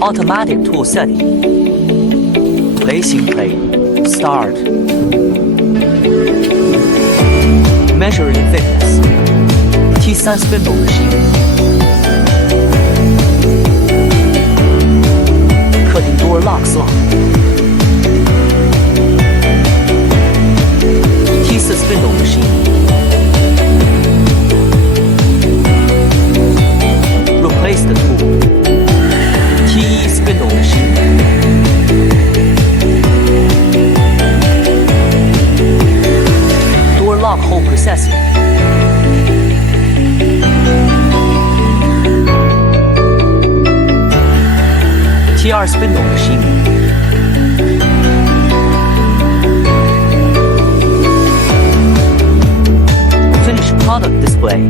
Automatic tool setting. Placing plate. Start. Measuring thickness. T3 spindle machine. Cutting door lock slot. T4 spindle machine. Replace the tool. T1 spindle machine. Door lock hole processing. T2 spindle machine. Finished product display.